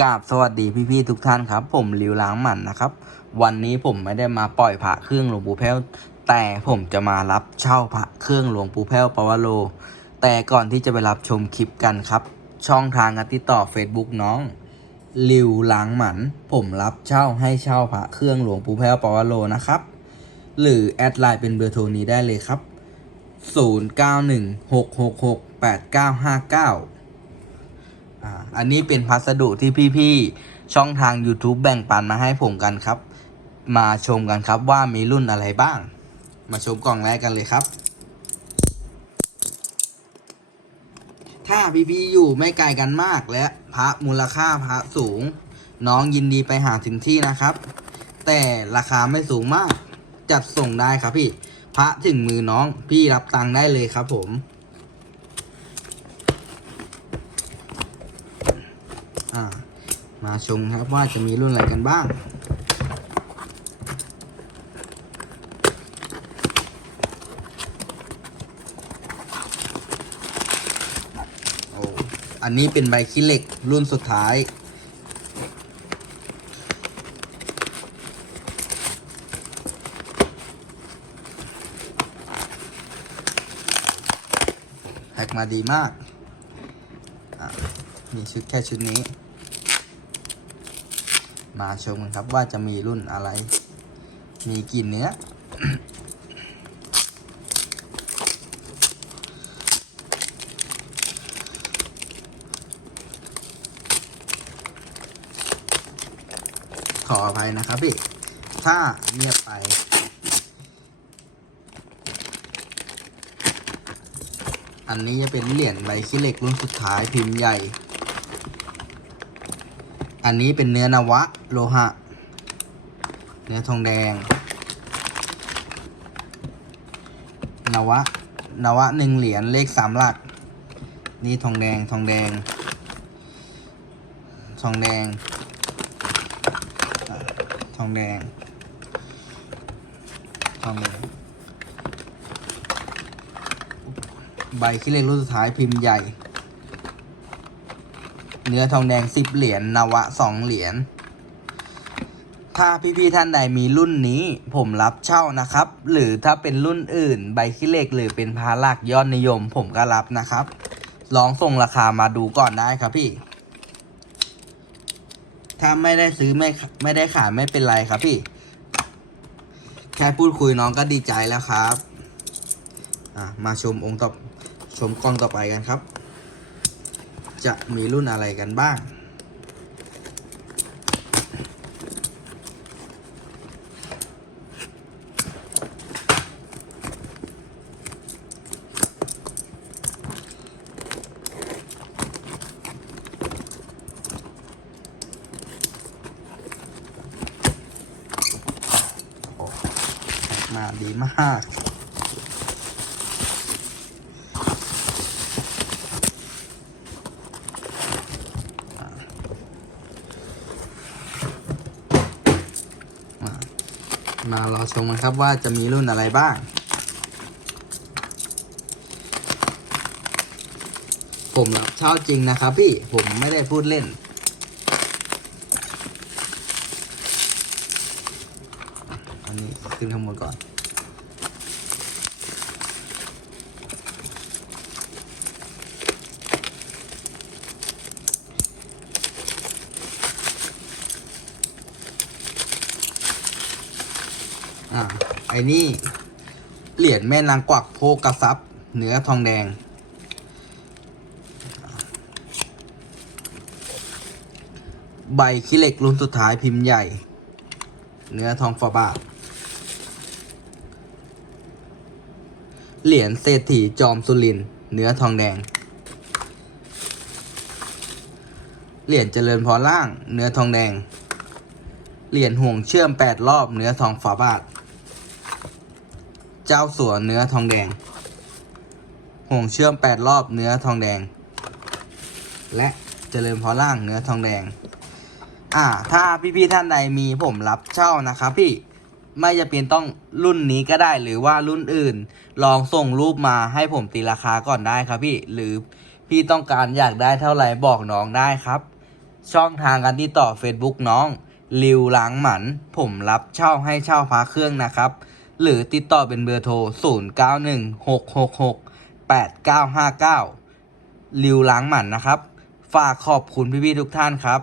กราบสวัสดีพี่ๆทุกท่านครับ ผมลิวล้างหมันนะครับ วันนี้ผมไม่ได้มาปล่อยพระเครื่องหลวงปู่แพ้วแต่ผมจะมารับเช่าพระเครื่องหลวงปู่แพ้วปวโรแต่ก่อนที่จะไปรับชมคลิปกันครับ ช่องทางการติดต่อ Facebook น้องลิวล้างหมัน ผมรับเช่าให้เช่าพระเครื่องหลวงปู่แพ้วปวโรนะครับ หรือแอดไลน์เป็นเบอร์โทรนี้ได้เลยครับ 0916668959 อันนี้เป็นพัสดุที่พี่ๆช่องทาง YouTube แบ่งปันมาให้ผมกันครับ มาชมกันครับว่ามีรุ่นอะไรบ้าง มาชมกล่องแรกกันเลยครับ ถ้าพี่ๆอยู่ไม่ไกลกันมากและพระมูลค่าพระสูง น้องยินดีไปหาถึงที่นะครับ แต่ราคาไม่สูงมาก จัดส่งได้ครับพี่ พระถึงมือน้องพี่รับตังค์ได้เลยครับผม อ่า มาชมครับว่าจะมีรุ่นอะไรกันบ้าง โอ้ อันนี้เป็นใบขี้เหล็กรุ่นสุดท้ายแพ็กมาดีมาก มีชุดแค่ชุดนี้ มาชมกันครับว่าจะมีรุ่นอะไร มีกี่เนื้อ ขออภัยนะครับพี่ ถ้าเงียบไปอันนี้จะเป็นเหรียญใบขี้เหล็กรุ่นสุดท้ายพิมพ์ใหญ่ อันนี้เป็นเนื้อนวะโลหะ เนื้อทองแดง นวะ นวะหนึ่งเหรียญเลขสามหลัก นี่ทองแดงทองแดง ทองแดง ทองแดง ทองแดง ใบขี้เล็กรุ่นสุดท้ายพิมพ์ใหญ่ เนื้อทองแดงสิบเหรียญนวะสองเหรียญถ้าพี่ๆท่านใดมีรุ่นนี้ผมรับเช่านะครับ หรือถ้าเป็นรุ่นอื่นใบขี้เหล็กหรือเป็นพาลักยอดนิยม ผมก็รับนะครับ ลองส่งราคามาดูก่อนได้ครับพี่ ถ้าไม่ได้ซื้อไม่ไม่ได้ขายไม่เป็นไรครับพี่ แค่พูดคุยน้องก็ดีใจแล้วครับ มาชมองค์ต่อชมกล้องต่อไปกันครับ จะมีรุ่นอะไรกันบ้างโอ้มาดีมาก มารอชมกันครับว่าจะมีรุ่นอะไรบ้าง ผมรับเช่าจริงนะครับพี่ผมไม่ได้พูดเล่น อันนี้ขึ้นข้างบนก่อน อ่า ไอ้นี่เหรียญแม่นางกวักโพกระซับเนื้อทองแดง ใบขี้เหล็กรุ่นสุดท้ายพิมพ์ใหญ่ เนื้อทองฝาบาทเหรียญเศรษฐีจอมสุรินเนื้อทองแดง เหรียญเจริญพรล่าง เนื้อทองแดง เหรียญห่วงเชื่อมแปดรอบเนื้อทองฝาบาท เจ้าสัวเนื้อทองแดง ห่วงเชื่อมแปดรอบเนื้อทองแดง และเจริญพรล่างเนื้อทองแดง อ่า ถ้าพี่ๆท่านใดมีผมรับเช่านะครับพี่ไม่จะเป็นต้องรุ่นนี้ก็ได้หรือว่ารุ่นอื่น ลองส่งรูปมาให้ผมตีราคาก่อนได้ครับพี่หรือพี่ต้องการอยากได้เท่าไหร่บอกน้องได้ครับ ช่องทางการติดต่อ Facebook น้อง ริวล้างหมัน ผมรับเช่าให้เช่าพระเครื่องนะครับ หรือติดต่อเป็นเบอร์โทร 0916668959 ริวล้างหมันนะครับ ฝากขอบคุณพี่ๆทุกท่านครับ